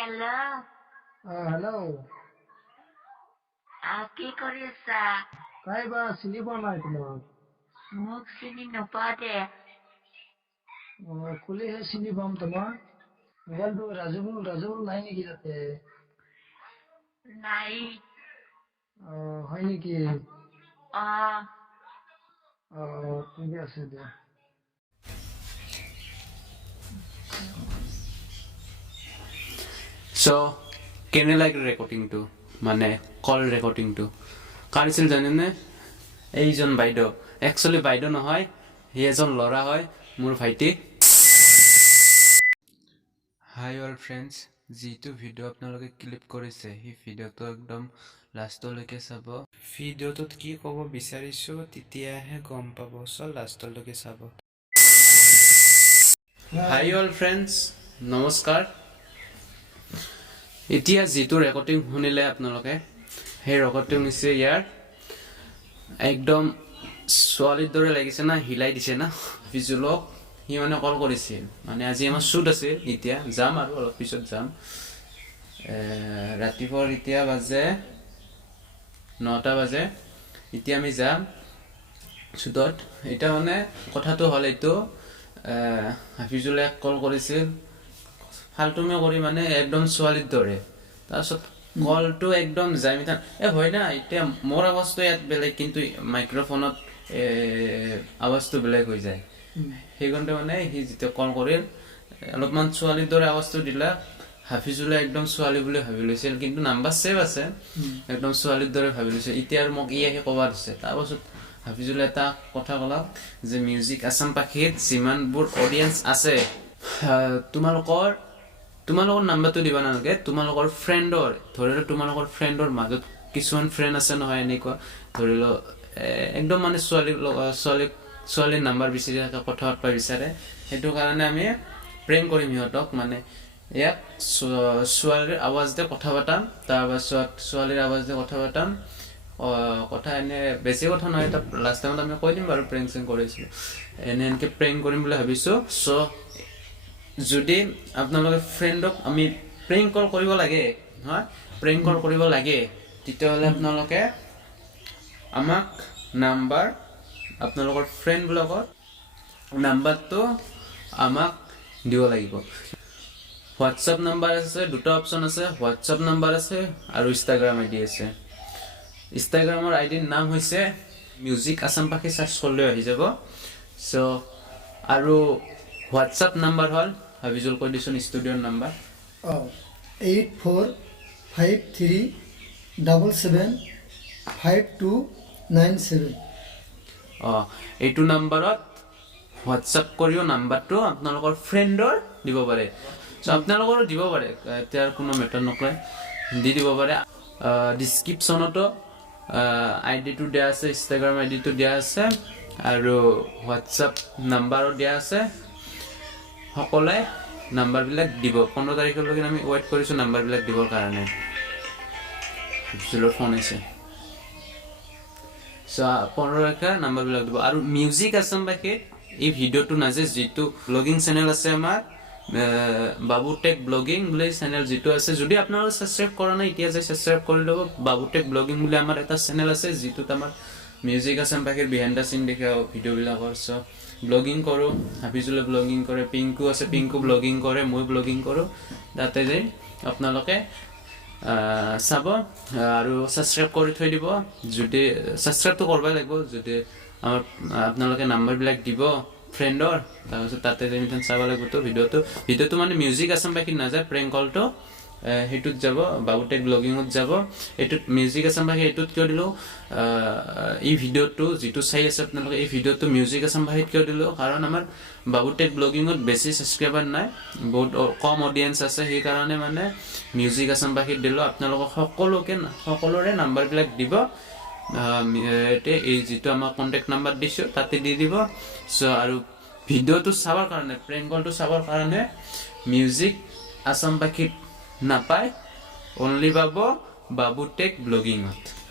Hello, hello' কি কৰি আছা? কাই বা চিনি পোৱা নাই তোমাক মোক চিনি নোপোৱা দে। কলিহে চিনি পাম তোমাক মোবাইলটো ৰাজুবুল নাই নেকি তাতে নাই। হয় নেকি অ', ঠিকে আছে দিয়া So, কেনে লাগে ৰেকৰ্ডিংটো মানে কল ৰেকৰ্ডিংটো কাৰিছিল জানেনে এইজন বাইদেউ একচুৱেলি বাইদেউ নহয় সি এজন ল'ৰা হয় মোৰ ভাইটি হাই অল ফ্ৰেণ্ডছ যিটো ভিডিঅ' আপোনালোকে ক্লিপ কৰিছে সেই ভিডিঅ'টো একদম লাষ্টলৈকে চাব ভিডিঅ'টোত কি ক'ব বিচাৰিছোঁ তেতিয়াহে গম পাব চ' লাষ্টলৈকে চাব হাই অল ফ্ৰেণ্ডছ নমস্কাৰ এতিয়া যিটো ৰেকৰ্ডিং শুনিলে আপোনালোকে সেই ৰেকৰ্ডিং হৈছে ইয়াৰ একদম ছোৱালীৰ দৰে লাগিছে না হিলাই দিছে না বিজুলক সি মানে কল কৰিছিল মানে আজি আমাৰ শ্বুট আছে এতিয়া যাম আৰু অলপ পিছত যাম ৰাতিপুৱা এতিয়া বাজে 9টা বাজে এতিয়া আমি যাম শ্বুটত এতিয়া মানে কথাটো হ'ল এইটো হাফিজুলে কল কৰিছিল ফালতুমে কৰি মানে একদম ছোৱালীৰ দৰে তাৰপিছত কলটো একদম জামিতা হয় না এতিয়া মোৰ আৱাজটো ইয়াত বেলেগ কিন্তু মাইক্ৰফোনত আৱাজটো বেলেগ হৈ যায় সেইকাৰণে মানে সি যেতিয়া কল কৰিল অলপমান ছোৱালীৰ দৰে আৱাজটো দিলা হাফিজুলে একদম ছোৱালী বুলি ভাবি লৈছিল কিন্তু নাম্বাৰ ছেভ আছে একদম ছোৱালীৰ দৰে ভাবি লৈছে এতিয়া আৰু মোক আহি ক'ব দিছে তাৰপাছত হাফিজুলে এটা কথা ক'লাক যে মিউজিক আছাম পাখিত যিমানবোৰ অডিয়েঞ্চ আছে তোমালোকৰ নাম্বাৰটো দিবা নালাগে তোমালোকৰ ফ্ৰেণ্ডৰ ধৰি লওক তোমালোকৰ ফ্ৰেণ্ডৰ মাজত কিছুমান ফ্ৰেণ্ড আছে নহয় এনেকুৱা ধৰি লওক একদম মানে ছোৱালীৰ নাম্বাৰ বিচাৰি থাকে কথা পাতিব বিচাৰে সেইটো কাৰণে আমি প্ৰেংক কৰিম সিহঁতক মানে ইয়াক ছোৱালীৰ আৱাজ দিয়ে কথা পাতাম তাৰপাছত ছোৱালীৰ আৱাজ দিয়ে কথা পাতাম কথা এনে বেছি কথা নহয় এটা লাষ্ট টাইমত আমি কৈ দিম বাৰু প্ৰেংক কৰিছিলোঁ এনেকৈ প্ৰেংক কৰিম বুলি ভাবিছোঁ চ' যদি আপোনালোকে ফ্ৰেণ্ডক আমি প্ৰেংক কল কৰিব লাগে হয় প্ৰেংক কল কৰিব লাগে তেতিয়াহ'লে আপোনালোকে আমাক নাম্বাৰ আপোনালোকৰ ফ্ৰেণ্ডবিলাকৰ নাম্বাৰটো আমাক দিব লাগিব হোৱাটছআপ নাম্বাৰ আছে দুটা অপশ্যন আছে হোৱাটছআপ নাম্বাৰ আছে আৰু ইনষ্টাগ্ৰাম আইডি আছে ইনষ্টাগ্ৰামৰ আইডিৰ নাম হৈছে মিউজিক আছাম পাখি চাৰ্চ কৰিলে আহি যাব চ' আৰু হোৱাটছআপ নাম্বাৰ হ'ল হাফিজুল কৈ দিছোন ষ্টুডিঅ'ৰ নাম্বাৰ 8453775297 এইটো নাম্বাৰত হোৱাটছআপ কৰিও নাম্বাৰটো আপোনালোকৰ ফ্ৰেণ্ডৰ দিব পাৰে চ' আপোনালোকৰো দিব পাৰে এতিয়া কোনো মেটাৰ নকৰে দি দিব পাৰে ডিছক্ৰিপশ্যনতো আইডিটো দিয়া আছে ইনষ্টাগ্ৰাম আইডিটো দিয়া আছে আৰু হোৱাটছআপ নাম্বাৰো দিয়া আছে সকলোৱে নাম্বাৰবিলাক দিব 15 তাৰিখলৈকে আমি ৱেইট কৰিছোঁ নাম্বাৰবিলাক দিবৰ কাৰণে জুলৰ ফোন আছে চ' 15 তাৰিখে নাম্বাৰবিলাক দিব আৰু মিউজিক আছাম পাখিত এই ভিডিঅ'টো নাজে যিটো ব্লগিং চেনেল আছে আমাৰ বাবুটেক ব্লগিং বুলি চেনেল যিটো আছে যদি আপোনালোকে ছাবস্ক্ৰাইব কৰা নাই এতিয়া যে ছাবস্ক্ৰাইব কৰি ল'ব বাবুটেক ব্লগিং বুলি আমাৰ এটা চেনেল আছে যিটোত আমাৰ মিউজিক আছাম পাখিৰ বিহাইণ্ড দ্য চিন দেখে ভিডিঅ'বিলাকৰ চ' ব্লগিং কৰোঁ হাফিজুলে ব্লগিং কৰে পিংকু আছে পিংকু ব্লগিং কৰে মই ব্লগিং কৰোঁ তাতে যাই আপোনালোকে চাব আৰু ছাবস্ক্ৰাইব কৰি থৈ দিব যদি ছাবস্ক্ৰাইবটো কৰিবই লাগিব যদি আমাৰ আপোনালোকে নাম্বাৰবিলাক দিব ফ্ৰেণ্ডৰ তাৰপিছত তাতে যাই চাব লাগিব ভিডিঅ'টো মানে মিউজিক আছাম পাখিত নাযায় প্ৰেংক কলটো সেইটোত যাব বাবুটেক ব্লগিঙত যাব এইটোত মিউজিক আছাম পাখি এইটোত কিয় দিলোঁ এই ভিডিঅ'টো যিটো চাই আছে আপোনালোকে এই ভিডিঅ'টো মিউজিক আছাম পাখিত কিয় দিলোঁ কাৰণ আমাৰ বাবুটেক ব্লগিঙত বেছি ছাবস্ক্ৰাইবাৰ নাই বহুত কম অডিয়েঞ্চ আছে সেইকাৰণে মানে মিউজিক আছাম পাখিত দিলোঁ আপোনালোকক সকলোৰে নাম্বাৰবিলাক দিব এই যিটো আমাৰ কণ্টেক্ট নাম্বাৰ দিছোঁ তাতে দি দিব চ' আৰু ভিডিঅ'টো চাবৰ কাৰণে প্ৰেংক কলটো চাবৰ কাৰণে মিউজিক আছাম পাখিত নাপায় অনলি পাব বাবুটেক ব্লগিঙত